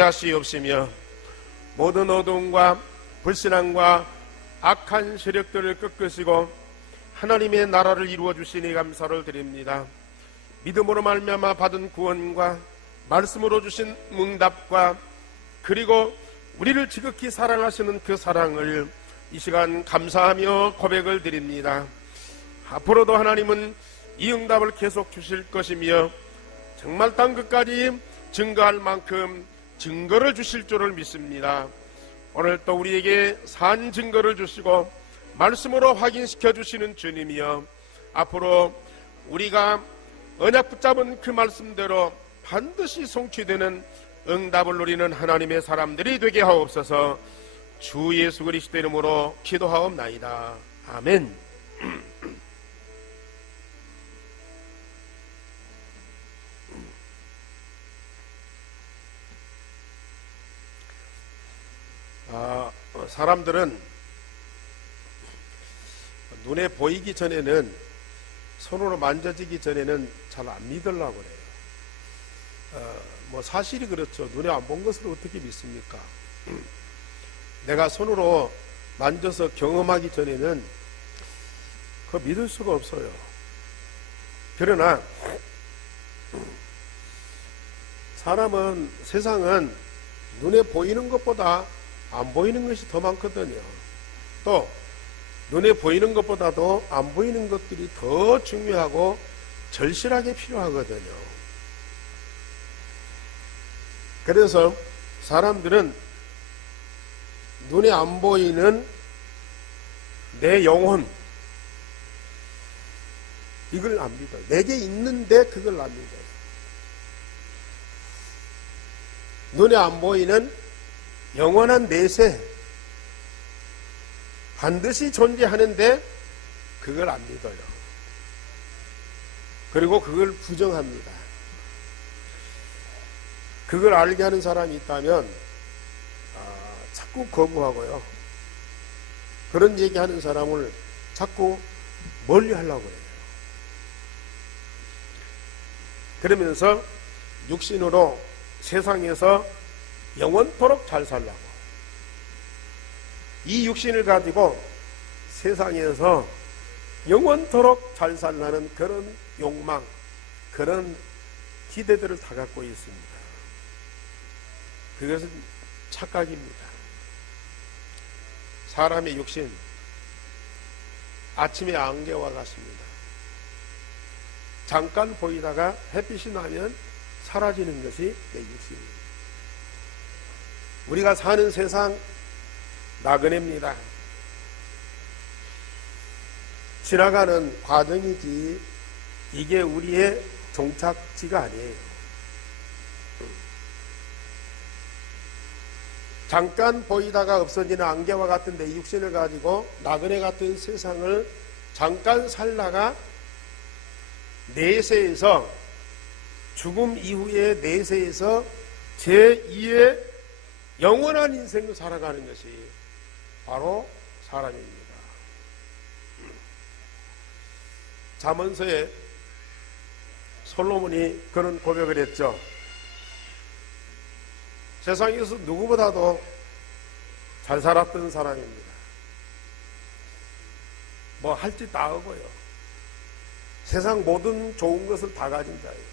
하시옵시며 모든 어두움과 불신앙과 악한 세력들을 꺾으시고 하나님의 나라를 이루어 주시니 감사를 드립니다. 믿음으로 말미암아 받은 구원과 말씀으로 주신 응답과 그리고 우리를 지극히 사랑하시는 그 사랑을 이 시간 감사하며 고백을 드립니다. 앞으로도 하나님은 이 응답을 계속 주실 것이며 정말 땅 끝까지 증거할 만큼 증거를 주실 줄을 믿습니다. 오늘 또 우리에게 산 증거를 주시고 말씀으로 확인시켜 주시는 주님이여, 앞으로 우리가 언약 붙잡은 그 말씀대로 반드시 성취되는 응답을 누리는 하나님의 사람들이 되게 하옵소서. 주 예수 그리스도 이름으로 기도하옵나이다. 아멘. 사람들은 눈에 보이기 전에는, 손으로 만져지기 전에는 잘 안 믿으려고 그래요. 사실이 그렇죠. 눈에 안 본 것을 어떻게 믿습니까? 내가 손으로 만져서 경험하기 전에는 그거 믿을 수가 없어요. 그러나 사람은, 세상은 눈에 보이는 것보다 안 보이는 것이 더 많거든요. 또 눈에 보이는 것보다도 안 보이는 것들이 더 중요하고 절실하게 필요하거든요. 그래서 사람들은 눈에 안 보이는 내 영혼, 이걸 안 믿어요. 내게 있는데 그걸 안 믿어요. 눈에 안 보이는 영원한 내세, 반드시 존재하는데 그걸 안 믿어요. 그리고 그걸 부정합니다. 그걸 알게 하는 사람이 있다면 자꾸 거부하고요. 그런 얘기하는 사람을 자꾸 멀리 하려고 해요. 그러면서 육신으로 세상에서 영원토록 잘 살라고, 이 육신을 가지고 세상에서 영원토록 잘 살라는 그런 욕망, 그런 기대들을 다 갖고 있습니다. 그것은 착각입니다. 사람의 육신, 아침의 안개와 같습니다. 잠깐 보이다가 햇빛이 나면 사라지는 것이 내 육신입니다. 우리가 사는 세상 나그네입니다. 지나가는 과정이지 이게 우리의 종착지가 아니에요. 잠깐 보이다가 없어지는 안개와 같은 내 육신을 가지고 나그네 같은 세상을 잠깐 살다가 내세에서, 죽음 이후의 내세에서 제2의 영원한 인생을 살아가는 것이 바로 사람입니다. 잠언서에 솔로몬이 그런 고백을 했죠. 세상에서 누구보다도 잘 살았던 사람입니다. 뭐 할 짓 다 하고요. 세상 모든 좋은 것을 다 가진 자예요.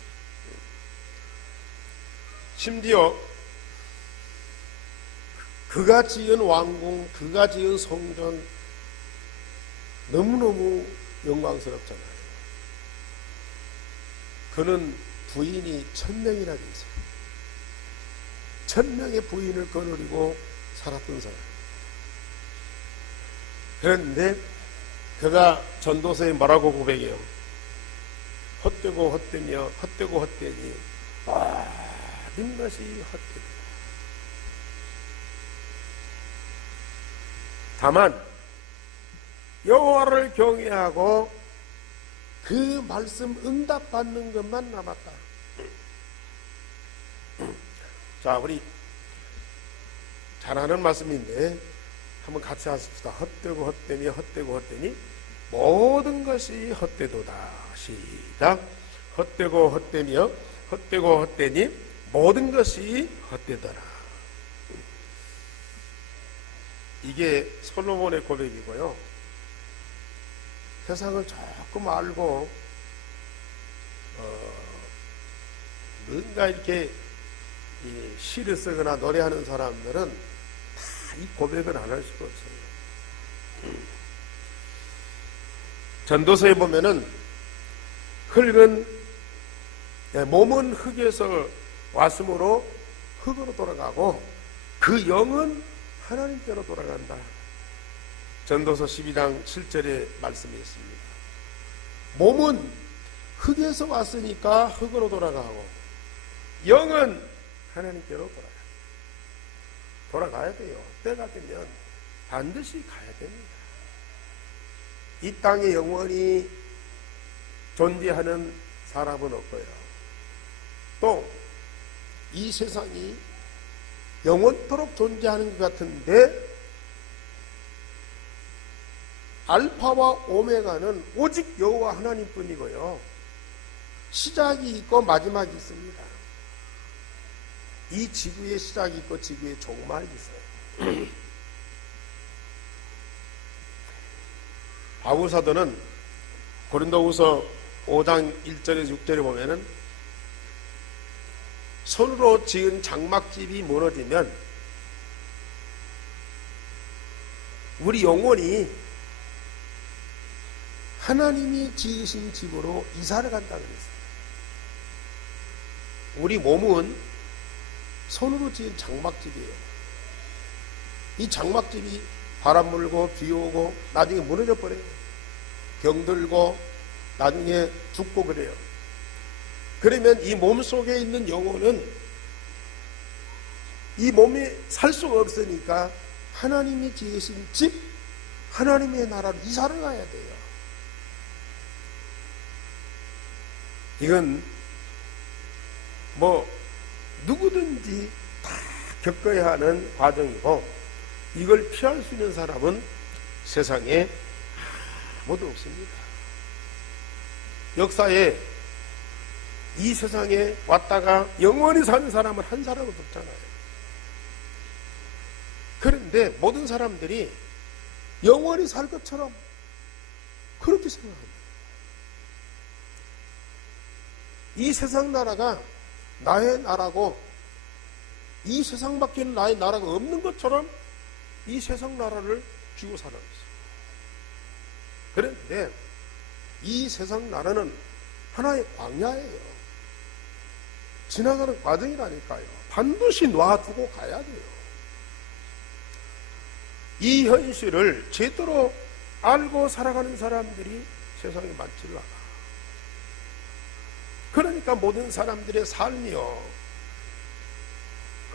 심지어 그가 지은 왕궁, 그가 지은 성전 너무너무 영광스럽잖아요. 그는 부인이 1000명이나 돼 있어요. 1000명의 부인을 거느리고 살았던 사람. 그런데 그가 전도서에 뭐라고 고백해요? 헛되고 헛되며 헛되고 헛되니 모든 것이 헛되다. 다만 여호와를 경외하고 그 말씀 응답받는 것만 남았다. 자, 우리 잘 아는 말씀인데 한번 같이 하십시다. 헛되고 헛되며 헛되고 헛되니 모든 것이 헛되도다. 시작. 헛되고 헛되며 헛되고 헛되니 모든 것이 헛되더라. 이게 솔로몬의 고백이고요. 세상을 조금 알고 뭔가 이렇게 시를 쓰거나 노래하는 사람들은 다 이 고백을 안 할 수가 없어요. 전도서에 보면은 몸은 흙에서 왔으므로 흙으로 돌아가고 그 영은 하나님께로 돌아간다. 전도서 12장 7절의 말씀이 있습니다. 몸은 흙에서 왔으니까 흙으로 돌아가고 영은 하나님께로 돌아가야 돼요. 때가 되면 반드시 가야 됩니다. 이 땅에 영원히 존재하는 사람은 없고요. 또 이 세상이 영원토록 존재하는 것 같은데 알파와 오메가는 오직 여호와 하나님뿐이고요. 시작이 있고 마지막이 있습니다. 이 지구의 시작이 있고 지구의 종말이 있어요. 바울 사도는 고린도후서 5장 1절에서 6절에 보면은 손으로 지은 장막집이 무너지면 우리 영혼이 하나님이 지으신 집으로 이사를 간다고 그랬어요. 우리 몸은 손으로 지은 장막집이에요. 이 장막집이 바람 불고 비 오고 나중에 무너져 버려요. 병들고 나중에 죽고 그래요. 그러면 이 몸 속에 있는 영혼은 이 몸에 살 수가 없으니까 하나님이 지으신 집, 하나님의 나라로 이사를 가야 돼요. 이건 누구든지 다 겪어야 하는 과정이고 이걸 피할 수 있는 사람은 세상에 아무도 없습니다. 역사에 이 세상에 왔다가 영원히 사는 사람은 한 사람도 없잖아요. 그런데 모든 사람들이 영원히 살 것처럼 그렇게 생각합니다. 이 세상 나라가 나의 나라고 이 세상 밖에는 나의 나라가 없는 것처럼 이 세상 나라를 쥐고 살아가고 있어요. 그런데 이 세상 나라는 하나의 광야예요. 지나가는 과정이라니까요. 반드시 놔두고 가야 돼요. 이 현실을 제대로 알고 살아가는 사람들이 세상에 많지를 않아. 그러니까 모든 사람들의 삶이요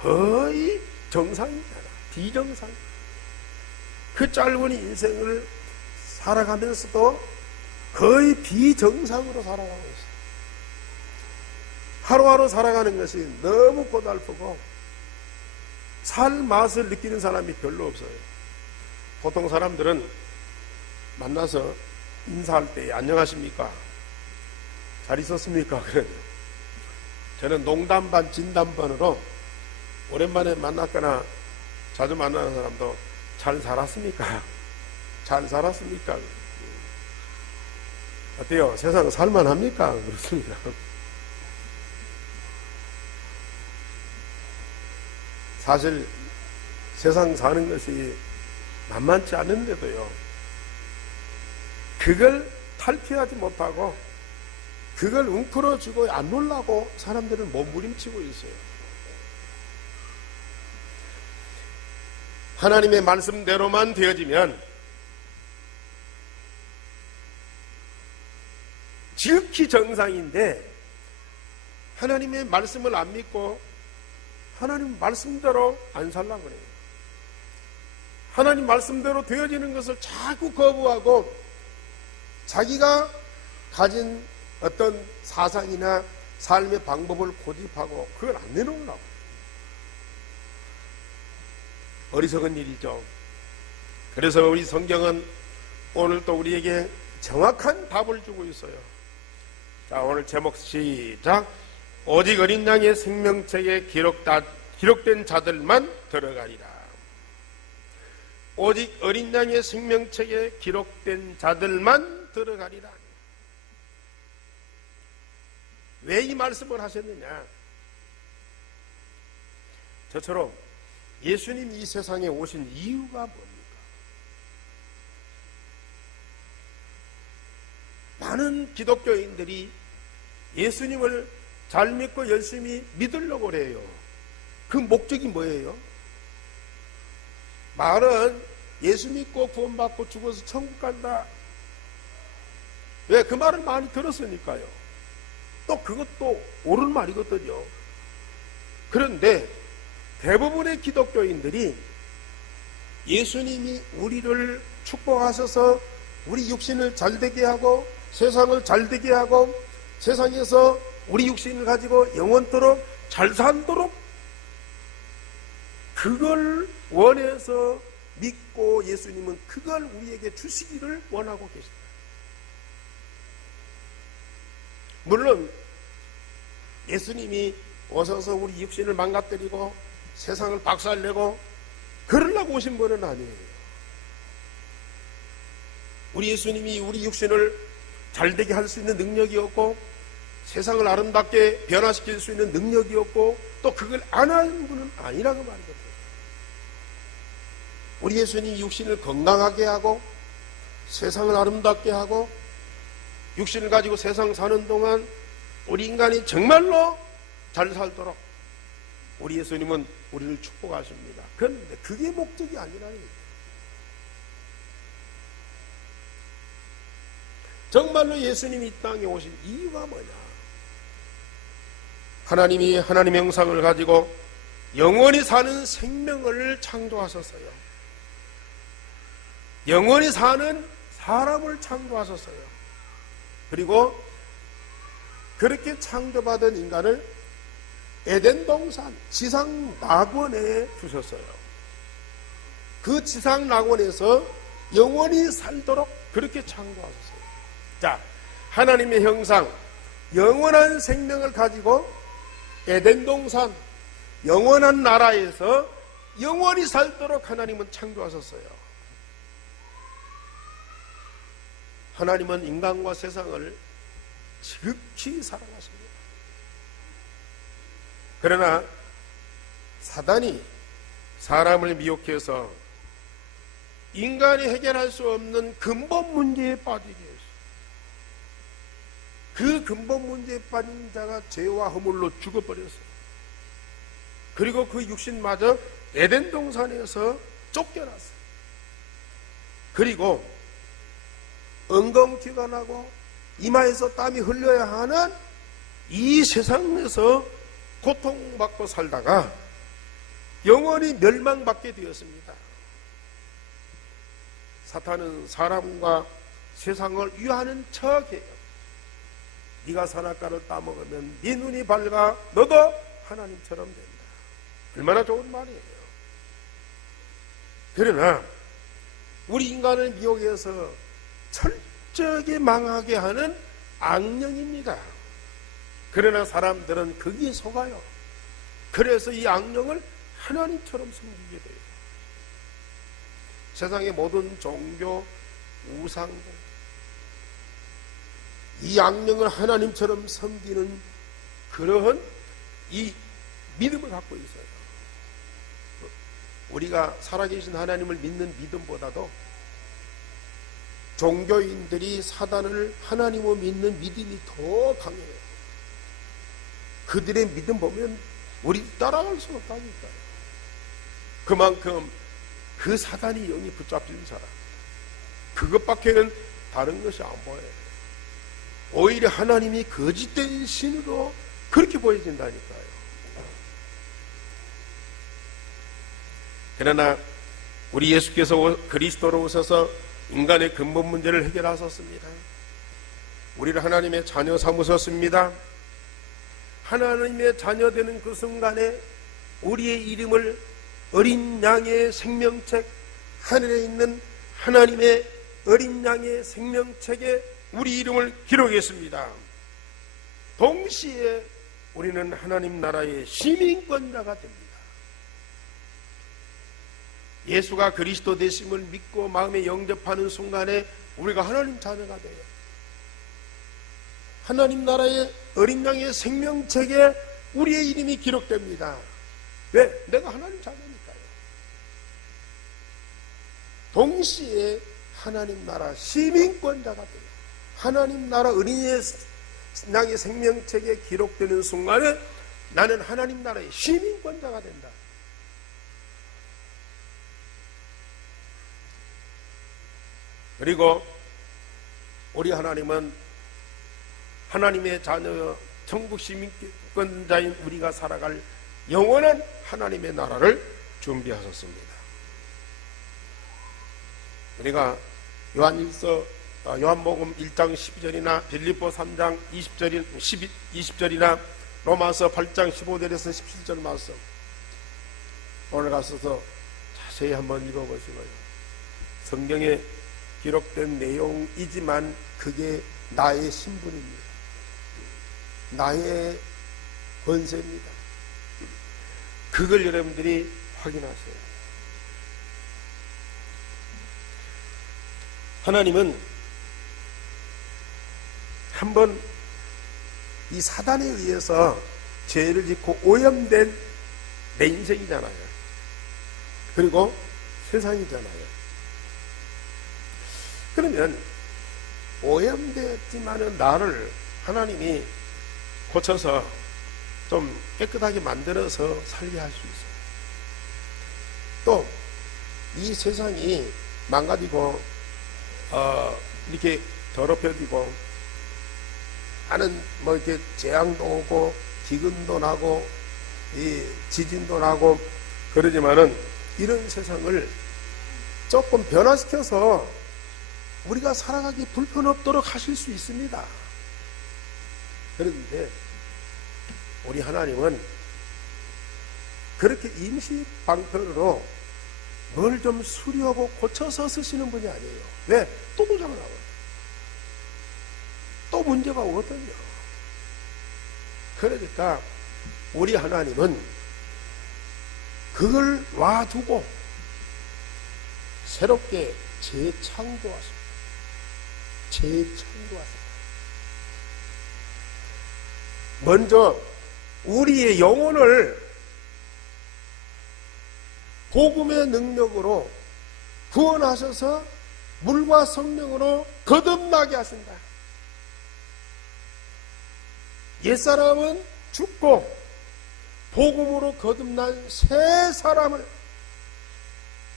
거의 정상이잖아. 비정상. 그 짧은 인생을 살아가면서도 거의 비정상으로 살아가고 있어요. 하루하루 살아가는 것이 너무 고달프고 살 맛을 느끼는 사람이 별로 없어요. 보통 사람들은 만나서 인사할 때 안녕하십니까? 잘 있었습니까? 그래요. 저는 농담 반 진담 반으로 오랜만에 만났거나 자주 만나는 사람도 잘 살았습니까? 잘 살았습니까? 어때요? 세상 살만합니까? 그렇습니다. 사실 세상 사는 것이 만만치 않은데도요, 그걸 탈피하지 못하고 그걸 웅크러쥐고 안 놀라고 사람들은 몸부림치고 있어요. 하나님의 말씀대로만 되어지면 지극히 정상인데 하나님의 말씀을 안 믿고 하나님 말씀대로 안 살라고 그래요. 하나님 말씀대로 되어지는 것을 자꾸 거부하고 자기가 가진 어떤 사상이나 삶의 방법을 고집하고 그걸 안 내놓으려고. 어리석은 일이죠. 그래서 우리 성경은 오늘 또 우리에게 정확한 답을 주고 있어요. 자, 오늘 제목 시작. 오직 어린 양의 생명책에 기록된 자들만 들어가리라. 오직 어린 양의 생명책에 기록된 자들만 들어가리라. 왜 이 말씀을 하셨느냐? 저처럼 예수님이 이 세상에 오신 이유가 뭡니까? 많은 기독교인들이 예수님을 잘 믿고 열심히 믿으려고 해요. 그 목적이 뭐예요? 말은 예수 믿고 구원받고 죽어서 천국 간다. 왜? 그 말을 많이 들었으니까요. 또 그것도 옳은 말이거든요. 그런데 대부분의 기독교인들이 예수님이 우리를 축복하셔서 우리 육신을 잘되게 하고 세상을 잘되게 하고 세상에서 우리 육신을 가지고 영원토록 잘 살도록 그걸 원해서 믿고 예수님은 그걸 우리에게 주시기를 원하고 계십니다. 물론 예수님이 오셔서 우리 육신을 망가뜨리고 세상을 박살내고 그러려고 오신 분은 아니에요. 우리 예수님이 우리 육신을 잘되게 할 수 있는 능력이 없고 세상을 아름답게 변화시킬 수 있는 능력이 없고 또 그걸 안 하는 분은 아니라고 말이거든요. 우리 예수님이 육신을 건강하게 하고 세상을 아름답게 하고 육신을 가지고 세상 사는 동안 우리 인간이 정말로 잘 살도록 우리 예수님은 우리를 축복하십니다. 그런데 그게 목적이 아니라는 거예요. 정말로 예수님이 이 땅에 오신 이유가 뭐냐? 하나님이 하나님의 형상을 가지고 영원히 사는 생명을 창조하셨어요. 영원히 사는 사람을 창조하셨어요. 그리고 그렇게 창조받은 인간을 에덴 동산 지상 낙원에 주셨어요. 그 지상 낙원에서 영원히 살도록 그렇게 창조하셨어요. 자, 하나님의 형상, 영원한 생명을 가지고 에덴 동산, 영원한 나라에서 영원히 살도록 하나님은 창조하셨어요. 하나님은 인간과 세상을 지극히 사랑하십니다. 그러나 사단이 사람을 미혹해서 인간이 해결할 수 없는 근본 문제에 빠지게 했어요. 그 근본 문제에 빠진 자가 죄와 허물로 죽어버렸어요. 그리고 그 육신마저 에덴 동산에서 쫓겨났어요. 그리고 엉겅퀴가 나고 이마에서 땀이 흘려야 하는 이 세상에서 고통받고 살다가 영원히 멸망받게 되었습니다. 사탄은 사람과 세상을 유하는 척해요. 네가 선악과를 따먹으면 네 눈이 밝아 너도 하나님처럼 된다. 얼마나 좋은 말이에요. 그러나 우리 인간을 미혹해서 철저하게 망하게 하는 악령입니다. 그러나 사람들은 거기에 속아요. 그래서 이 악령을 하나님처럼 섬기게 돼요. 세상의 모든 종교, 우상들 이 악령을 하나님처럼 섬기는 그러한 이 믿음을 갖고 있어요. 우리가 살아계신 하나님을 믿는 믿음보다도 종교인들이 사단을 하나님을 믿는 믿음이 더 강해요. 그들의 믿음 보면 우리 따라갈 수 없다니까요. 그만큼 그 사단이 영이 붙잡힌 사람, 그것밖에는 다른 것이 안 보여요. 오히려 하나님이 거짓된 신으로 그렇게 보여진다니까요. 그러나 우리 예수께서 그리스도로 오셔서 인간의 근본 문제를 해결하셨습니다. 우리를 하나님의 자녀 삼으셨습니다. 하나님의 자녀 되는 그 순간에 우리의 이름을 어린 양의 생명책, 하늘에 있는 하나님의 어린 양의 생명책에 우리 이름을 기록했습니다. 동시에 우리는 하나님 나라의 시민권자가 됩니다. 예수가 그리스도 되심을 믿고 마음에 영접하는 순간에 우리가 하나님 자녀가 돼요. 하나님 나라의 어린 양의 생명책에 우리의 이름이 기록됩니다. 왜? 내가 하나님 자녀니까요. 동시에 하나님 나라 시민권자가 돼요. 하나님 나라 어린 양의 생명책에 기록되는 순간에 나는 하나님 나라의 시민권자가 된다. 그리고 우리 하나님은 하나님의 자녀, 천국 시민권자인 우리가 살아갈 영원한 하나님의 나라를 준비하셨습니다. 우리가 요한복음 1장 12절이나 빌립보 3장 20절이나 로마서 8장 15절에서 17절 말씀 오늘 가서서 자세히 한번 읽어보시고요. 성경에 기록된 내용이지만 그게 나의 신분입니다. 나의 권세입니다. 그걸 여러분들이 확인하세요. 하나님은 한번 이 사단에 의해서 죄를 짓고 오염된 내 인생이잖아요. 그리고 세상이잖아요. 그러면 오염되었지만은 나를 하나님이 고쳐서 좀 깨끗하게 만들어서 살게 할 수 있어요. 또 이 세상이 망가지고 이렇게 더럽혀지고 하는 뭐 이렇게 재앙도 오고 기근도 나고 이 지진도 나고 그러지만은 이런 세상을 조금 변화시켜서 우리가 살아가기 불편없도록 하실 수 있습니다. 그런데 우리 하나님은 그렇게 임시 방편으로 뭘 좀 수리하고 고쳐서 쓰시는 분이 아니에요. 왜? 또 도장을 나와요. 또 문제가 오거든요. 그러니까 우리 하나님은 그걸 놔두고 새롭게 재창조하십니다. 재창조하십니다. 먼저 우리의 영혼을 복음의 능력으로 구원하셔서 물과 성령으로 거듭나게 하신다. 옛사람은 죽고 복음으로 거듭난 새 사람을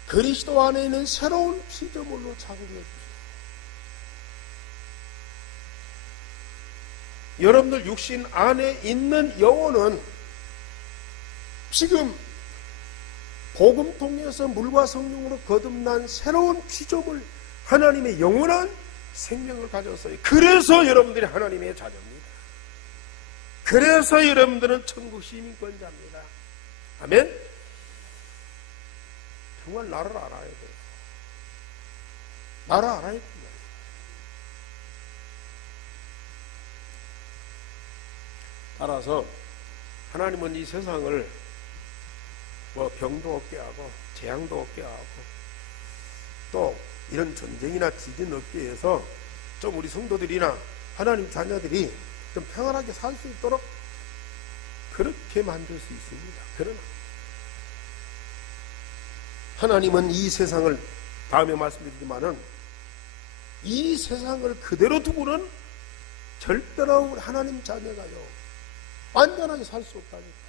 그리스도 안에 있는 새로운 피조물로 작용해 주십니다. 여러분들 육신 안에 있는 영혼은 지금 복음 통해서 물과 성령으로 거듭난 새로운 피조물, 하나님의 영원한 생명을 가졌어요. 그래서 여러분들이 하나님의 자녀입니다. 그래서 여러분들은 천국 시민권자입니다. 아멘? 정말 나를 알아야 돼요. 나를 알아야 됩니다. 따라서 하나님은 이 세상을 뭐 병도 없게 하고 재앙도 없게 하고 또 이런 전쟁이나 지진 없게 해서 좀 우리 성도들이나 하나님 자녀들이 좀 평안하게 살 수 있도록 그렇게 만들 수 있습니다. 그러나 하나님은 이 세상을 다음에 말씀드리지만은 이 세상을 그대로 두고는 절대로 하나님 자녀가요 안전하게 살 수 없다니까요.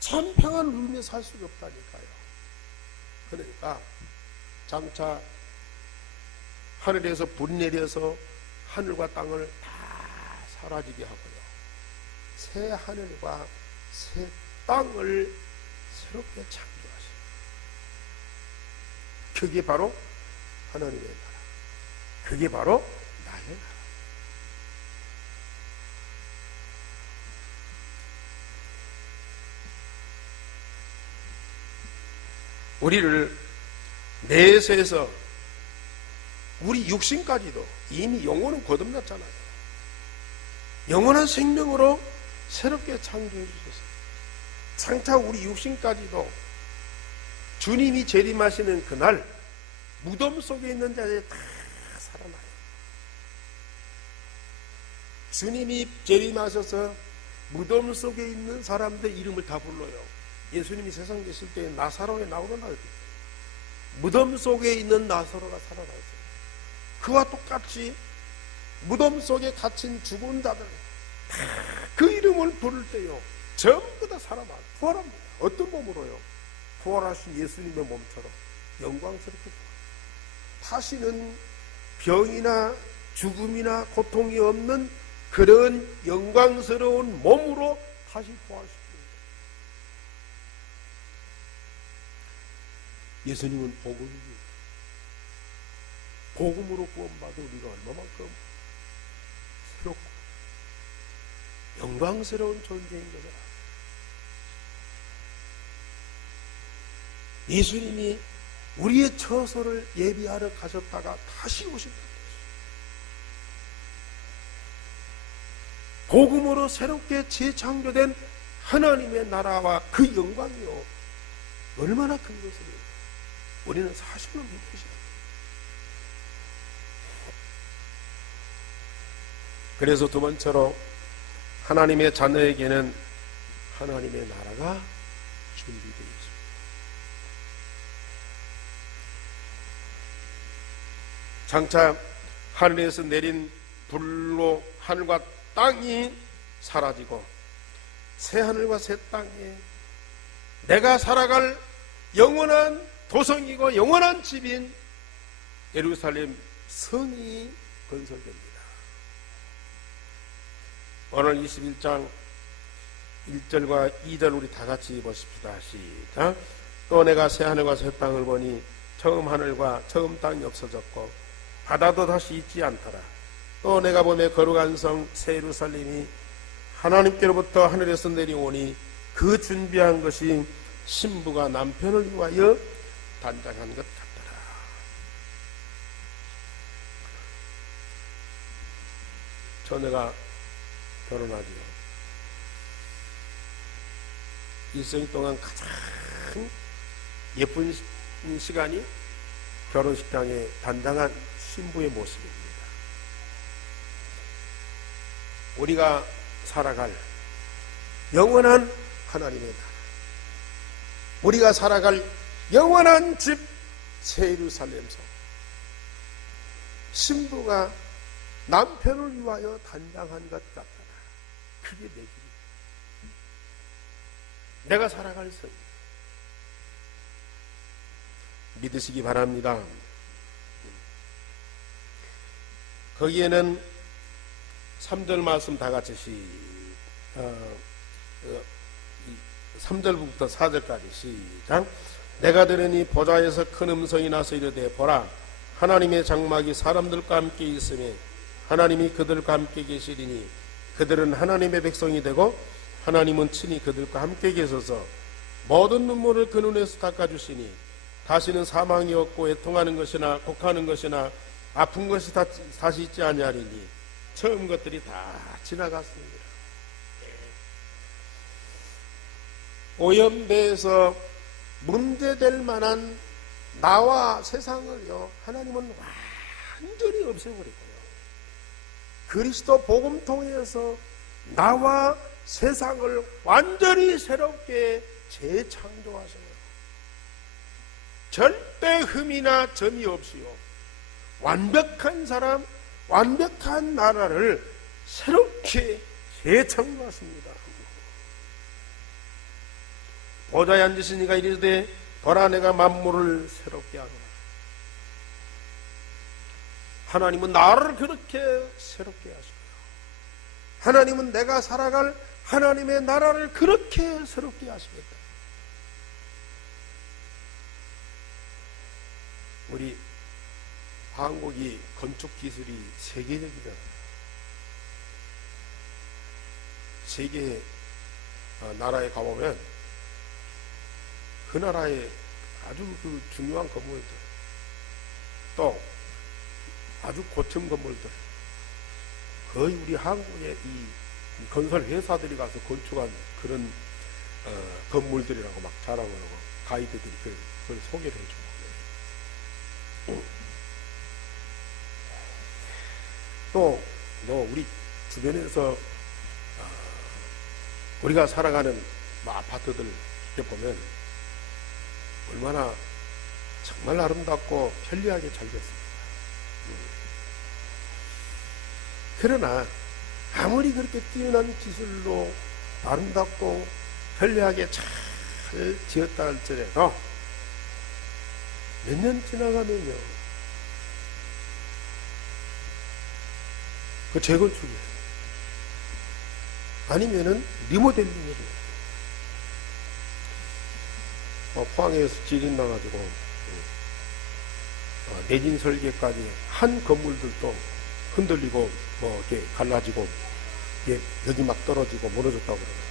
참 평안을 누리며 살 수가 없다니까요. 그러니까 장차 하늘에서 불이 내려서 하늘과 땅을 다 사라지게 하고요. 새 하늘과 새 땅을 새롭게 창조하시고 그게 바로 하나님의 나라. 그게 바로 나의 나라. 우리를 내세에서 우리 육신까지도 이미 영혼은 거듭났잖아요. 영원한 생명으로 새롭게 창조해 주셔서 장차 우리 육신까지도 주님이 재림하시는 그날 무덤 속에 있는 자들이 다 살아나요. 주님이 재림하셔서 무덤 속에 있는 사람들 이름을 다 불러요. 예수님이 세상 계실 때 나사로에 나오는 날 무덤 속에 있는 나사로가 살아났어요. 그와 똑같이 무덤 속에 갇힌 죽은 자들 그 이름을 부를 때요 전부 다 살아나 부활합니다. 어떤 몸으로요? 부활하신 예수님의 몸처럼 영광스럽게 다시는 병이나 죽음이나 고통이 없는 그런 영광스러운 몸으로 다시 부활시킵니다. 예수님은 복음입니다. 복음으로 구원받은 우리가 얼마만큼 새롭고 영광스러운 존재인 거죠. 예수님이 우리의 처소를 예비하러 가셨다가 다시 오신다. 복음으로 새롭게 재창조된 하나님의 나라와 그 영광이요 얼마나 큰 것을 우리는 사실로 믿고 있습니다. 그래서 두 번째로 하나님의 자녀에게는 하나님의 나라가 준비되어 있습니다. 장차 하늘에서 내린 불로 하늘과 땅이 사라지고 새 하늘과 새 땅에 내가 살아갈 영원한 도성이고 영원한 집인 예루살렘 성이 건설됩니다. 오늘 21장 1절과 2절 우리 다 같이 보십시다. 시작. 또 내가 새 하늘과 새 땅을 보니 처음 하늘과 처음 땅이 없어졌고 바다도 다시 있지 않더라. 또 내가 보매 거룩한 성 새 예루살렘이 하나님께로부터 하늘에서 내려오니 그 준비한 것이 신부가 남편을 위하여 단장한 것 같더라. 처녀가 결혼하지요. 일생 동안 가장 예쁜 시간이 결혼식장에 단장한 신부의 모습입니다. 우리가 살아갈 영원한 하나님의 나라, 우리가 살아갈 영원한 집 새 예루살렘 성, 신부가 남편을 위하여 단장한 것 같다. 그게 내 길이다. 내가 살아갈 성 믿으시기 바랍니다. 거기에는 3절 말씀 다 같이 3절부터 4절까지 시작. 내가 들으니 보좌에서 큰 음성이 나서 이르되 보라 하나님의 장막이 사람들과 함께 있으며 하나님이 그들과 함께 계시리니 그들은 하나님의 백성이 되고 하나님은 친히 그들과 함께 계셔서 모든 눈물을 그 눈에서 닦아주시니 다시는 사망이 없고 애통하는 것이나 곡하는 것이나 아픈 것이 다시 있지 아니하리니 처음 것들이 다 지나갔습니다. 오염돼서 문제될 만한 나와 세상을요 하나님은 완전히 없애버리고요 그리스도 복음 통해서 나와 세상을 완전히 새롭게 재창조하셔요. 절대 흠이나 점이 없이요 완벽한 사람, 완벽한 나라를 새롭게 재창조하십니다. 보좌에 앉으신 이가 이르되 보라 내가 만물을 새롭게 하노라. 하나님은 나를 그렇게 새롭게 하시고요. 하나님은 내가 살아갈 하나님의 나라를 그렇게 새롭게 하십니다. 우리 한국이 건축 기술이 세계적이잖아요. 세계 나라에 가보면 그 나라의 아주 그 중요한 건물들, 또 아주 고층 건물들, 거의 우리 한국의 이 건설 회사들이 가서 건축한 그런 건물들이라고 막 자랑을 하고 가이드들이 그걸 소개를 해주고. 또 우리 주변에서 우리가 살아가는 아파트들 보면 얼마나 정말 아름답고 편리하게 잘 됐습니다. 그러나 아무리 그렇게 뛰어난 기술로 아름답고 편리하게 잘 지었다 할지라도 몇 년 지나가면요, 그 재건축이에요. 아니면은 리모델링을 해요. 포항에서 지진 나가지고 내진 설계까지 한 건물들도 흔들리고 이렇게 갈라지고 벽이 막 떨어지고 무너졌다고 그래요.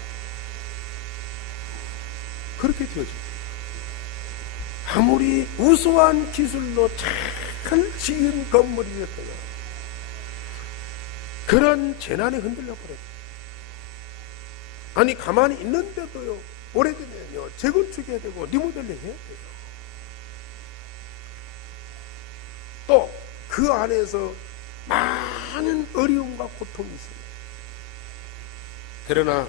그렇게 되어집니다. 아무리 우수한 기술로 잘 지은 건물이었어요. 그런 재난에 흔들려 버려요. 아니 가만히 있는데도요, 오래되면요 재건축해야 되고 리모델링 해야 돼요. 또 그 안에서 많은 어려움과 고통이 있습니다. 그러나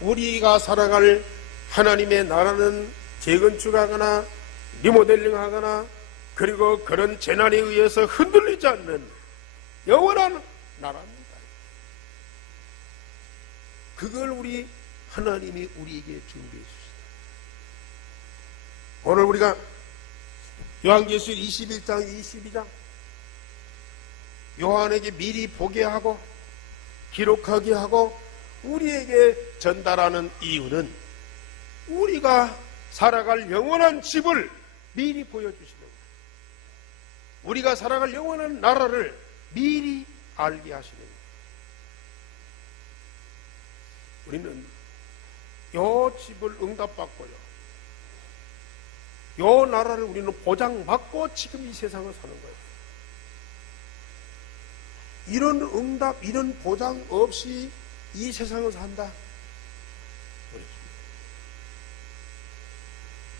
우리가 살아갈 하나님의 나라는 재건축하거나 리모델링하거나 그리고 그런 재난에 의해서 흔들리지 않는 영원한 나라입니다. 그걸 하나님이 우리에게 준비해 주시다. 오늘 우리가 요한계시록 21장 22장 요한에게 미리 보게 하고 기록하게 하고 우리에게 전달하는 이유는 우리가 살아갈 영원한 집을 미리 보여주시는 거예요. 우리가 살아갈 영원한 나라를 미리 알게 하시는 거예요. 우리는 요 집을 응답받고요, 요 나라를 우리는 보장받고 지금 이 세상을 사는 거예요. 이런 응답, 이런 보장 없이 이 세상을 산다?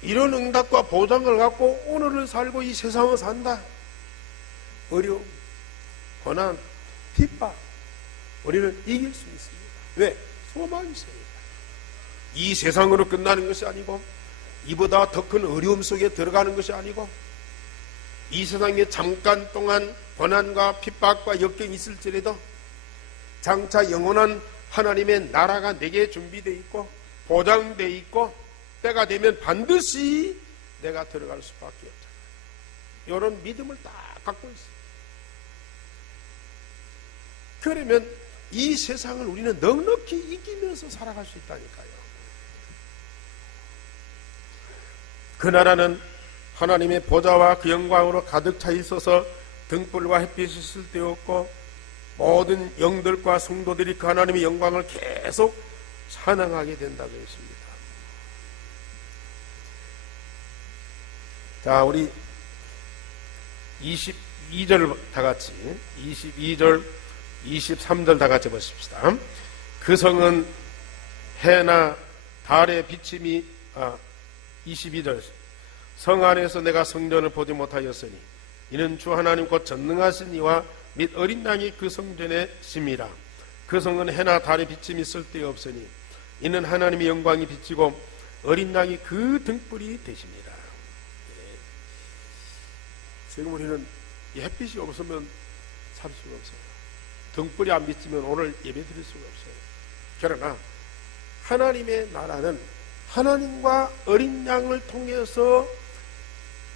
이런 응답과 보장을 갖고 오늘을 살고 이 세상을 산다? 어려움, 고난, 핍박, 우리는 이길 수 있습니다. 왜? 소망이 있습니다. 이 세상으로 끝나는 것이 아니고 이보다 더 큰 어려움 속에 들어가는 것이 아니고 이 세상에 잠깐 동안 고난과 핍박과 역경이 있을지라도 장차 영원한 하나님의 나라가 내게 준비되어 있고 보장되어 있고 때가 되면 반드시 내가 들어갈 수밖에 없잖아요. 이런 믿음을 딱 갖고 있어요. 그러면 이 세상을 우리는 넉넉히 이기면서 살아갈 수 있다니까요. 그 나라는 하나님의 보좌와 그 영광으로 가득 차 있어서 등불과 햇빛이 쓸데없고 모든 영들과 성도들이 그 하나님의 영광을 계속 찬양하게 된다고 했습니다. 자, 우리 22절 다 같이 22절 23절 다 같이 보십시다. 그 성은 해나 달의 비침이 22절 성 안에서 내가 성전을 보지 못하였으니 이는 주 하나님 곧 전능하신 이와 및 어린 양이 그 성전에 심이라. 그 성은 해나 달의 비침이 쓸데없으니 이는 하나님의 영광이 비치고 어린 양이 그 등불이 되십니다. 지금 우리는 이 햇빛이 없으면 살 수가 없어요. 등불이 안 비치면 오늘 예배 드릴 수가 없어요. 그러나 하나님의 나라는 하나님과 어린 양을 통해서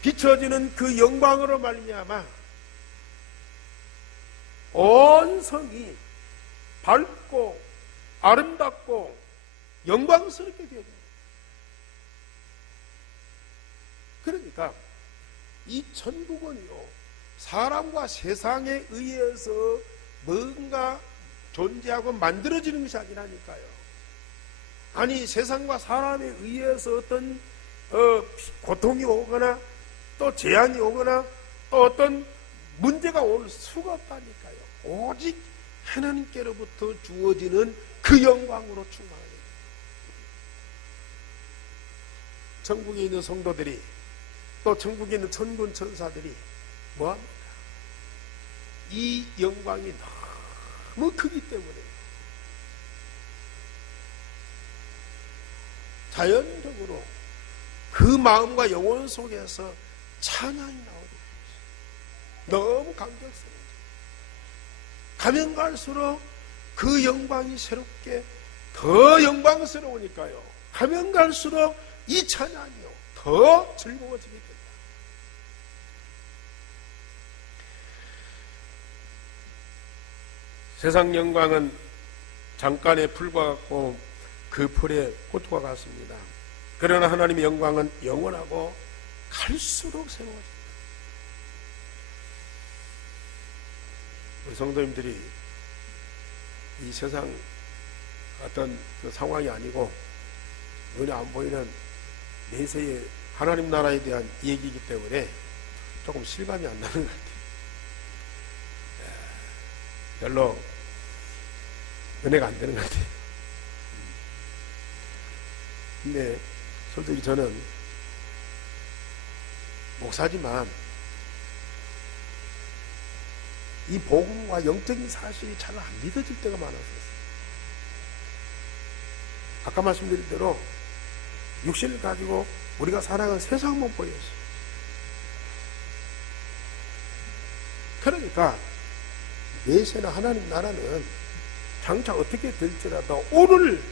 비춰지는 그 영광으로 말미암아 온 성이 밝고 아름답고 영광스럽게 되어요. 그러니까 이 천국은요, 사람과 세상에 의해서 뭔가 존재하고 만들어지는 것이 아니라니까요. 아니 세상과 사람에 의해서 어떤 고통이 오거나 또 재앙이 오거나 또 어떤 문제가 올 수가 없다니까요. 오직 하나님께로부터 주어지는 그 영광으로 충만하게 됩니다. 천국에 있는 성도들이 또 천국에 있는 천군 천사들이 뭐합니까? 이 영광이 너무 크기 때문에 자연적으로 그 마음과 영혼 속에서 찬양이 나오게 됩니다. 너무 감격스러워요. 가면 갈수록 그 영광이 새롭게 더 영광스러우니까요. 가면 갈수록 이 찬양이요 더 즐거워지게 됩니다. 세상 영광은 잠깐의 풀과 같고 그 풀의 꽃과 같습니다. 그러나 하나님의 영광은 영원하고 갈수록 새로워집니다. 우리 성도님들이 이 세상 어떤 그 상황이 아니고 눈에 안 보이는 내세의 하나님 나라에 대한 얘기이기 때문에 조금 실감이 안 나는 것 같아요. 별로 은혜가 안 되는 것 같아요. 근데 솔직히 저는 목사지만 이 복음과 영적인 사실이 잘 안 믿어질 때가 많았었어요. 아까 말씀드린 대로 육신을 가지고 우리가 살아가는 세상만 보였어요. 그러니까 내세나 하나님 나라는 장차 어떻게 될지라도 오늘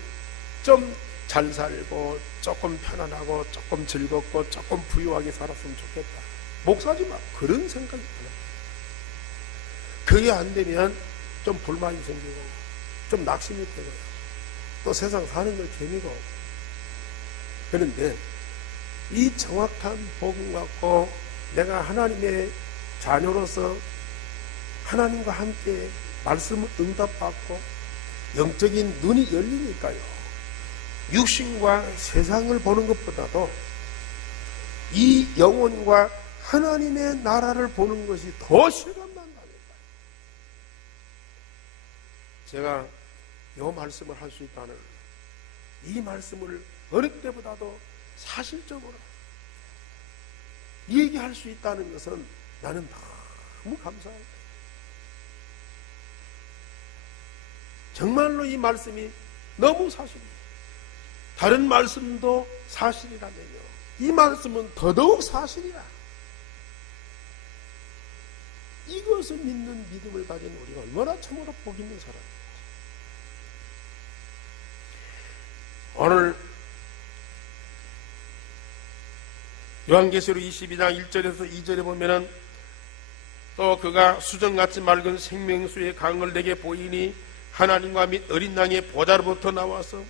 좀 잘 살고 조금 편안하고 조금 즐겁고 조금 부유하게 살았으면 좋겠다. 목사지만 그런 생각이 들어요. 그게 안 되면 좀 불만이 생기고 좀 낙심이 되고요. 또 세상 사는 걸 재미가 없고. 그런데 이 정확한 복음 갖고 내가 하나님의 자녀로서 하나님과 함께 말씀을 응답받고 영적인 눈이 열리니까요. 육신과 세상을 보는 것보다도 이 영혼과 하나님의 나라를 보는 것이 더 실감난다니까요. 제가 이 말씀을 할 수 있다는 이 말씀을 어릴 때보다도 사실적으로 얘기할 수 있다는 것은 나는 너무 감사해요. 정말로 이 말씀이 너무 사실이에요. 다른 말씀도 사실이라면요. 이 말씀은 더더욱 사실이라. 이것을 믿는 믿음을 가진 우리가 얼마나 참으로 복 있는 사람입니다. 오늘 요한계시록 22장 1절에서 2절에 보면은 또 그가 수정같이 맑은 생명수의 강을 내게 보이니 하나님과 및 어린 양의 보좌로부터 나와서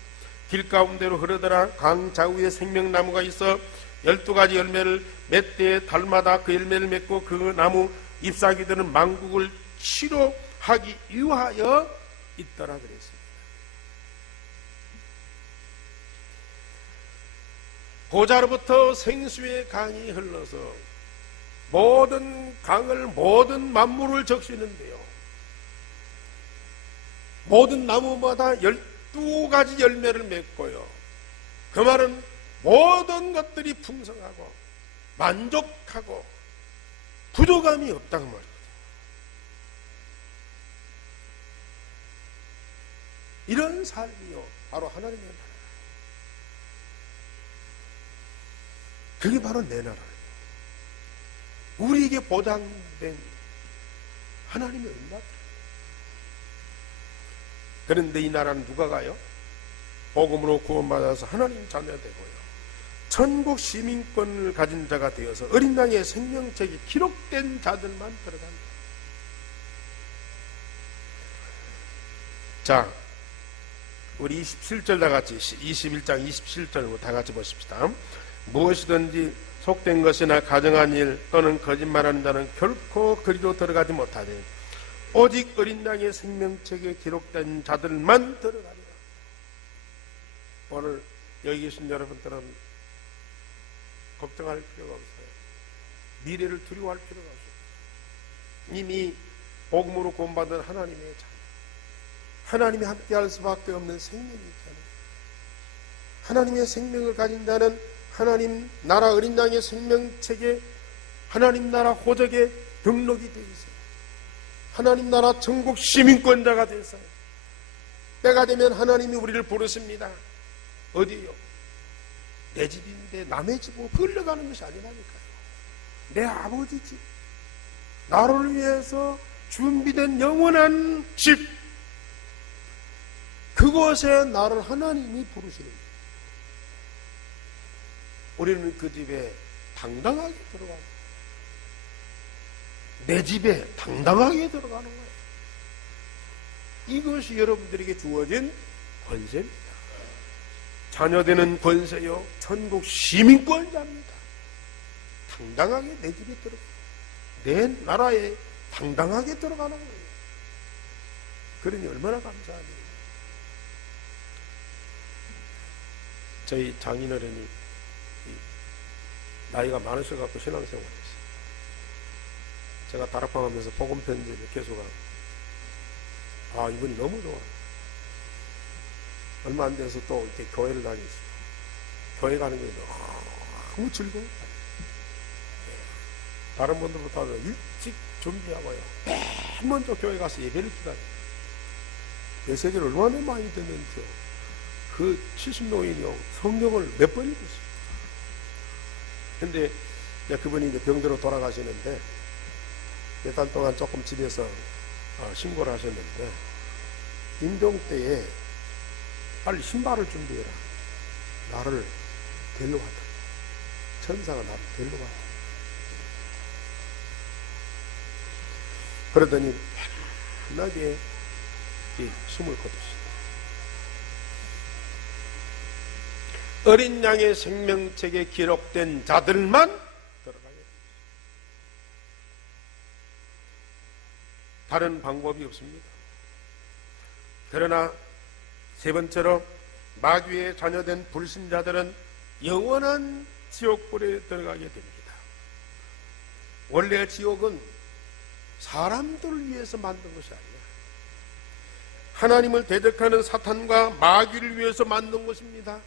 길 가운데로 흐르더라. 강 좌우에 생명나무가 있어 12가지 열매를 몇 대에 달마다 그 열매를 맺고 그 나무 잎사귀들은 만국을 치료하기 위하여 있더라 그랬습니다. 보좌로부터 생수의 강이 흘러서 모든 강을 모든 만물을 적시는데요. 모든 나무마다 12가지 열매를 맺고요. 그 말은 모든 것들이 풍성하고 만족하고 부족함이 없다고 말이거든요. 이런 삶이요 바로 하나님의 나라. 그게 바로 내 나라예요. 우리에게 보장된 하나님의 응답. 그런데 이 나라는 누가 가요? 복음으로 구원받아서 하나님 자녀 되고요. 천국 시민권을 가진 자가 되어서 어린 양의 생명책에 기록된 자들만 들어간다. 자, 우리 27절 다 같이 21장 27절 다 같이 보십시다. 무엇이든지 속된 것이나 가정한 일 또는 거짓말하는 자는 결코 그리로 들어가지 못하되 오직 어린 양의 생명책에 기록된 자들만 들어가리라. 오늘 여기 계신 여러분들은 걱정할 필요가 없어요. 미래를 두려워할 필요가 없어요. 이미 복음으로 구원받은 하나님의 자녀, 하나님이 함께할 수밖에 없는 생명이 있잖아요. 하나님의 생명을 가진 자는 하나님 나라 어린 양의 생명책에 하나님 나라 호적에 등록이 되어 있어요. 하나님 나라 천국 시민권자가 됐어요. 때가 되면 하나님이 우리를 부르십니다. 어디요? 내 집인데 남의 집으로 끌려가는 것이 아니라니까요. 내 아버지 집, 나를 위해서 준비된 영원한 집, 그곳에 나를 하나님이 부르시는 거예요. 우리는 그 집에 당당하게 들어가는 거예요. 내 집에 당당하게 들어가는 거예요. 이것이 여러분들에게 주어진 권세입니다. 자녀되는 권세요, 천국 시민권자입니다. 당당하게 내 집에 들어가, 내 나라에 당당하게 들어가는 거예요. 그러니 얼마나 감사하네요. 저희 장인어른이 나이가 많으셔갖고 신앙생활을 했어요. 제가 다락방하면서 복음 편지를 계속 하고, 이분이 너무 좋아. 얼마 안 돼서 또 이렇게 교회를 다니시고, 교회 가는 게 너무 즐거워요. 다른 분들보다 일찍 준비하고요, 맨 먼저 교회 가서 예배를 기다려요. 메시지를 얼마나 많이 듣는지요. 그 70노인이요, 성경을 몇 번 읽었어요. 근데 그분이 이제 병들어 돌아가시는데, 몇 달 동안 조금 집에서 신고를 하셨는데, 임종 때에 빨리 신발을 준비해라. 나를 데려왔다. 천사가 나를 데려왔다. 그러더니 편하게 숨을 거뒀어요. 어린 양의 생명책에 기록된 자들만 들어가게 됩니다. 다른 방법이 없습니다. 그러나 세 번째로 마귀의 자녀된 불신자들은 영원한 지옥불에 들어가게 됩니다. 원래 지옥은 사람들을 위해서 만든 것이 아니라 하나님을 대적하는 사탄과 마귀를 위해서 만든 것입니다.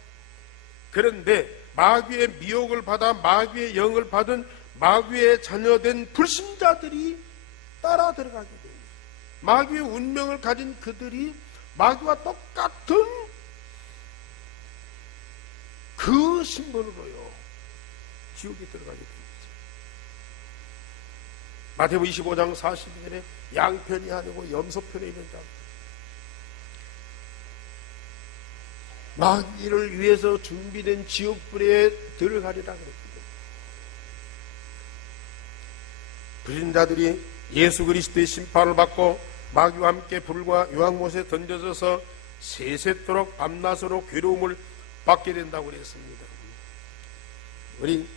그런데 마귀의 미혹을 받아 마귀의 영을 받은 마귀의 자녀된 불신자들이 따라 들어가게 됩니다. 마귀의 운명을 가진 그들이 마귀와 똑같은 그 신분으로요, 지옥에 들어가게 됩니다. 마태복음 25장 42절에 양편이 아니고 염소편에 있는 자, 마귀를 위해서 준비된 지옥불에 들어가리라 그랬거든요. 불신자들이 예수 그리스도의 심판을 받고 마귀와 함께 불과 유황못에 던져져서 세세토록 밤낮으로 괴로움을 받게 된다고 그랬습니다. 우리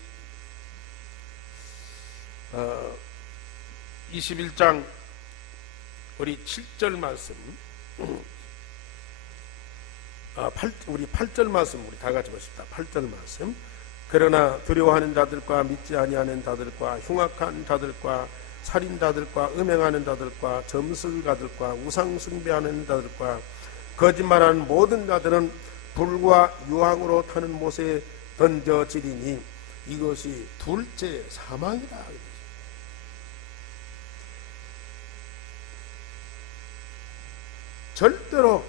21장 우리 7절 말씀, 우리 8절 말씀 우리 다 같이 보십시다. 8절 말씀. 그러나 두려워하는 자들과 믿지 아니하는 자들과 흉악한 자들과 살인자들과 음행하는 자들과 점술가들과 우상 숭배하는 자들과 거짓말하는 모든 자들은 불과 유황으로 타는 못에 던져지리니 이것이 둘째 사망이다. 절대로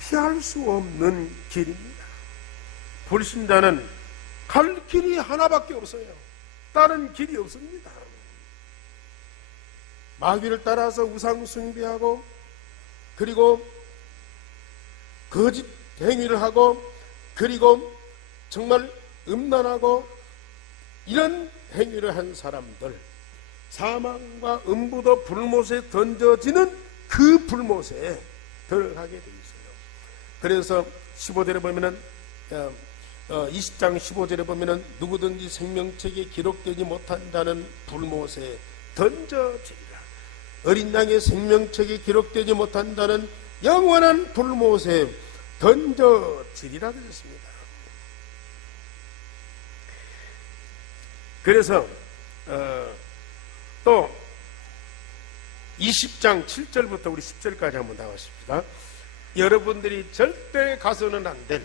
피할 수 없는 길입니다. 불신자는 갈 길이 하나밖에 없어요. 다른 길이 없습니다. 마귀를 따라서 우상 숭배하고, 그리고 거짓 행위를 하고, 그리고 정말 음란하고 이런 행위를 한 사람들, 사망과 음부도 불못에 던져지는 그 불못에 들어가게 되어 있어요. 그래서 15절에 보면은 20장 15절에 보면은 누구든지 생명책에 기록되지 못한 자는 불못에 던져지리라. 어린 양의 생명책에 기록되지 못한 자는 영원한 불못에 던져지리라 그랬습니다. 그래서 또 20장 7절부터 우리 10절까지 한번 나가십니다. 여러분들이 절대 가서는 안 될,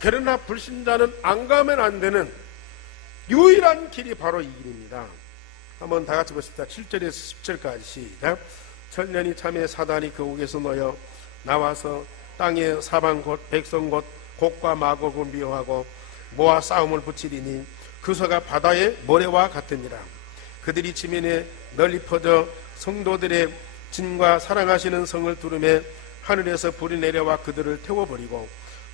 그러나 불신자는 안 가면 안 되는 유일한 길이 바로 이 길입니다. 한번 다 같이 보십시다. 7절에서 10절까지 시작. 천년이 참에 사단이 그 옥에서 놓여 나와서 땅의 사방 곧 백성 곧 곡과 마곡을 미워하고 모아 싸움을 붙이리니 그 서가 바다의 모래와 같으니라. 그들이 지면에 널리 퍼져 성도들의 진과 사랑하시는 성을 두르매 하늘에서 불이 내려와 그들을 태워버리고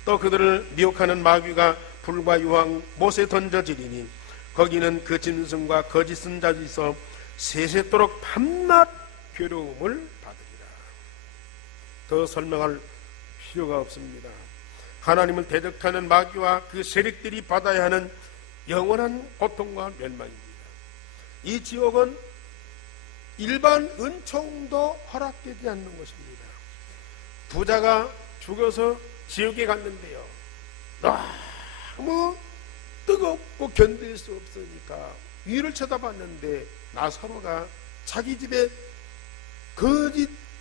또 그들을 미혹하는 마귀가 불과 유황 못에 던져지리니 거기는 그 짐승과 거짓 선자도 있어 세세토록 밤낮 괴로움을 받으리라. 더 설명할 필요가 없습니다. 하나님을 대적하는 마귀와 그 세력들이 받아야 하는 영원한 고통과 멸망입니다. 이 지옥은 일반 은총도 허락되지 않는 것입니다. 부자가 죽어서 지옥에 갔는데요, 너무 뜨겁고 견딜 수 없으니까 위를 쳐다봤는데 나사로가 자기 집에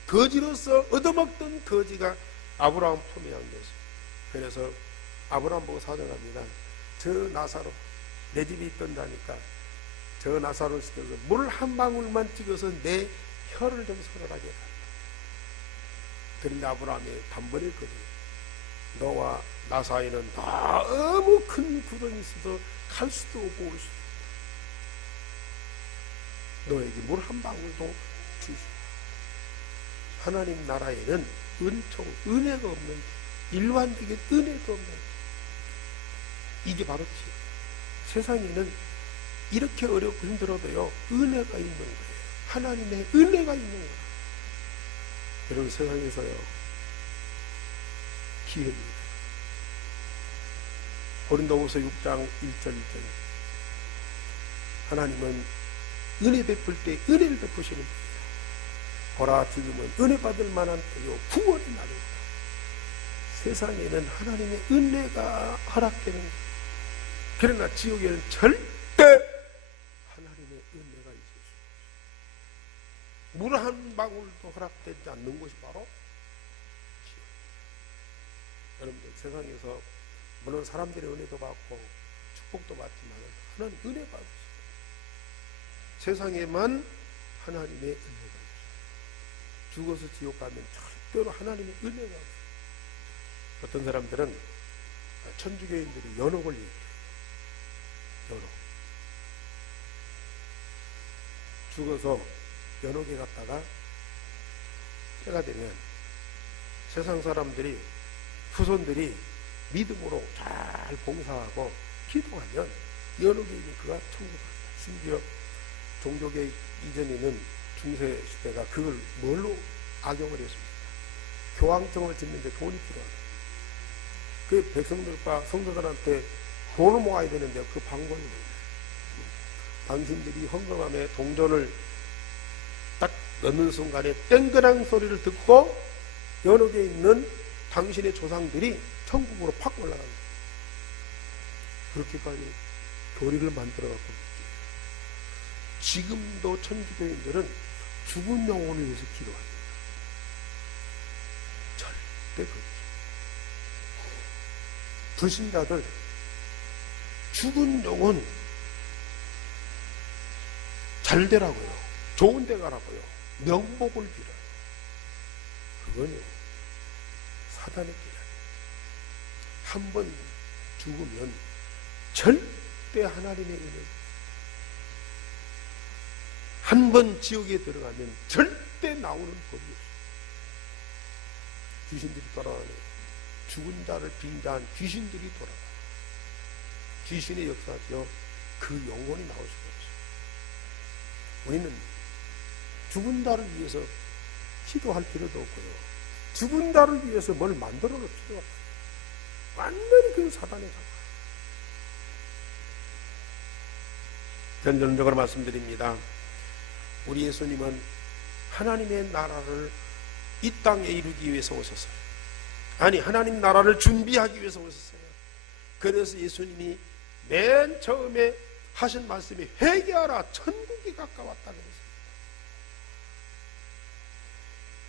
거지로서 얻어먹던 거지가 아브라함 품에 안겼어요. 그래서 아브라함 보고 사정합니다. 저 나사로 내 집에 있던 자니까 저 나사로 시켜서 물 한 방울만 찍어서 내 혀를 좀 서늘하게 해라. 그런데 아브라함이 단번했거든요. 너와 나 사이는 너무 큰 구덩이 있어도 갈 수도 없고 올 수도 없고 너에게 물 한 방울도 주시오. 하나님 나라에는 은총, 은혜가 없는, 일반적인 은혜가 없는, 이게 바로 지옥. 세상에는 이렇게 어렵고 힘들어도요, 은혜가 있는 거예요. 하나님의 은혜가 있는 거예요. 여러분, 세상에서요, 기회입니다. 고린도후서 6장 1절 2절. 하나님은 은혜 베풀 때 은혜를 베푸시는 분이다. 보라, 지금은 은혜 받을 만한 때요, 구원의 날입니다. 세상에는 하나님의 은혜가 허락되는 거예요. 그러나 지옥에는 절대 하나님의 은혜가 있을 수 없어요. 물 한 방울도 허락되지 않는 것이 바로 지옥. 여러분들, 세상에서 물론 사람들의 은혜도 받고 축복도 받지만 하나님 은혜 받으시고 세상에만 하나님의 은혜가 있어요. 죽어서 지옥 가면 절대로 하나님의 은혜가 없어요. 어떤 사람들은 천주교인들이 연옥을 얘기해요. 연옥. 죽어서 연옥에 갔다가 때가 되면 세상 사람들이, 후손들이 믿음으로 잘 봉사하고 기도하면 연옥에 있는 그가 천국 갑니다. 심지어 종교개혁 이전에는 중세 시대가 그걸 뭘로 악용을 했습니다. 교황청을 짓는데 돈이 필요하다. 그 백성들과 성도들한테 돈을 모아야 되는데 그 방법이 뭐예요? 당신들이 헌금함에 동전을 딱 넣는 순간에 땡그랑 소리를 듣고 연옥에 있는 당신의 조상들이 천국으로 팍 올라갑니다. 그렇게까지 교리를 만들어갖고 지금도 천주교인들은 죽은 영혼을 위해서 기도합니다. 절대 그렇지. 불신자들 죽은 영혼 잘 되라고요. 좋은 데 가라고요. 명복을 빌어요. 그건요, 사단의 길. 한 번 죽으면 절대 하나님의 은혜, 한 번 지옥에 들어가면 절대 나오는 법이 없어요. 귀신들이 돌아다녀요. 죽은 자를 빙자한 귀신들이 돌아가요. 귀신의 역사죠. 그 영혼이 나올 수가 없어요. 우리는 죽은 자를 위해서 기도할 필요도 없고요. 죽은 자를 위해서 뭘 만들어 놓을 필요가 없어요. 완전히 그 사단의 상황. 결론적으로 말씀드립니다. 우리 예수님은 하나님의 나라를 이 땅에 이루기 위해서 오셨어요. 아니, 하나님 나라를 준비하기 위해서 오셨어요. 그래서 예수님이 맨 처음에 하신 말씀이 회개하라, 천국이 가까웠다 그랬습니다.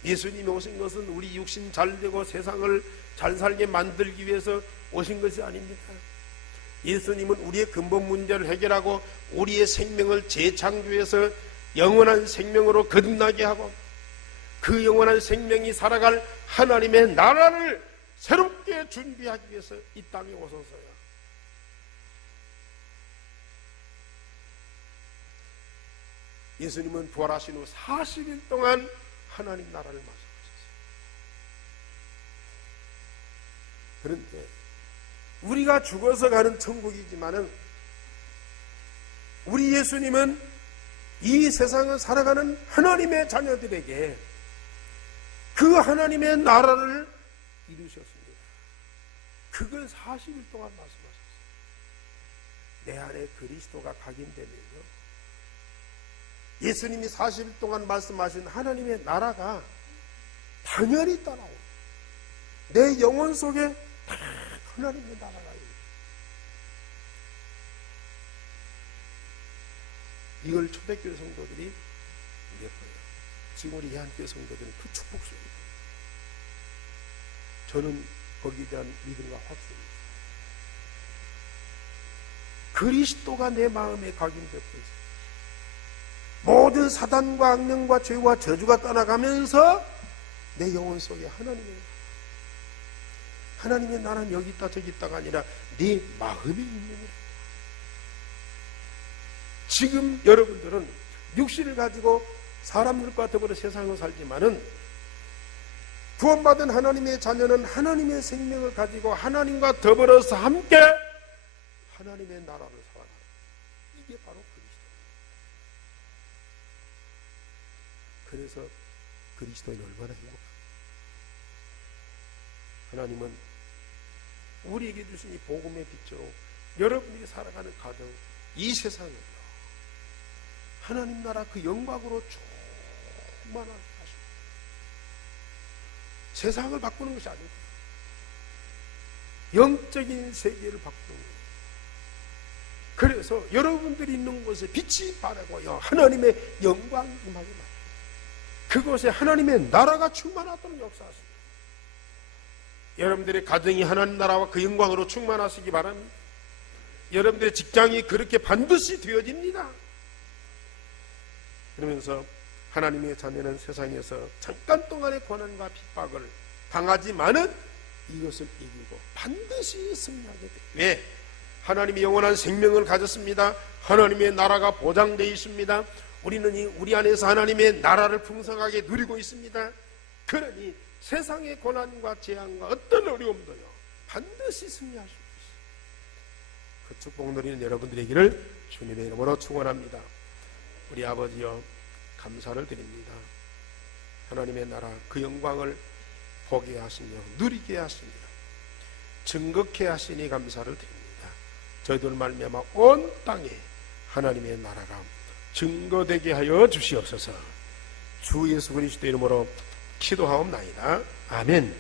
예수님이 오신 것은 우리 육신 잘 되고 세상을 잘 살게 만들기 위해서 오신 것이 아닙니다. 예수님은 우리의 근본 문제를 해결하고 우리의 생명을 재창조해서 영원한 생명으로 거듭나게 하고 그 영원한 생명이 살아갈 하나님의 나라를 새롭게 준비하기 위해서 이 땅에 오셔서요. 예수님은 부활하신 후 40일 동안 하나님 나라를 말씀하셨어요. 그런데 우리가 죽어서 가는 천국이지만은 우리 예수님은 이 세상을 살아가는 하나님의 자녀들에게 그 하나님의 나라를 이루셨습니다. 그걸 40일 동안 말씀하셨어요. 내 안에 그리스도가 각인되면요, 예수님이 40일 동안 말씀하신 하나님의 나라가 당연히 따라오고 내 영혼 속에 다 하나님의 나라가 있어요. 이걸 초대교회 성도들이 느꼈어요. 지금 우리 예한교회 성도들은 그 축복 속에 저는 거기에 대한 믿음과 확신이 있어요. 그리스도가 내 마음에 각인되고 있어요. 모든 사단과 악령과 죄와 저주가 떠나가면서 내 영혼 속에 하나님의 나라는 여기 있다 저기 있다가 아니라 네 마음에 있는 거예요. 지금 여러분들은 육신을 가지고 사람들과 더불어 세상을 살지만은 구원받은 하나님의 자녀는 하나님의 생명을 가지고 하나님과 더불어서 함께 하나님의 나라를 살아가는, 이게 바로 그리스도. 그래서 그리스도인 얼마나 행복합니까? 하나님은 우리에게 주신 이 복음의 빛으로 여러분들이 살아가는 가정, 이 세상을요, 하나님 나라 그 영광으로 충만하게 하십니다. 세상을 바꾸는 것이 아니고 영적인 세계를 바꾸는 거예요. 그래서 여러분들이 있는 곳에 빛이 바라고요, 하나님의 영광이 임하게 만듭니다. 그곳에 하나님의 나라가 충만하도록 역사하십니다. 여러분들의 가정이 하나님 나라와 그 영광으로 충만하시기 바랍니다. 여러분들의 직장이 그렇게 반드시 되어집니다. 그러면서 하나님의 자녀는 세상에서 잠깐 동안의 고난과 핍박을 당하지만은 이것을 이기고 반드시 승리하게 돼요. 왜? 하나님이 영원한 생명을 가졌습니다. 하나님의 나라가 보장되어 있습니다. 우리는 우리 안에서 하나님의 나라를 풍성하게 누리고 있습니다. 그러니 세상의 고난과 재앙과 어떤 어려움도요, 반드시 승리할 수 있어요. 그 축복 누리는 여러분들에게를 주님의 이름으로 축원합니다. 우리 아버지여, 감사를 드립니다. 하나님의 나라 그 영광을 보게 하시며 누리게 하시며 증거케 하시니 감사를 드립니다. 저희들 말미암아 온 땅에 하나님의 나라가 증거되게 하여 주시옵소서. 주 예수 그리스도 이름으로 기도하옵나이다. 아멘.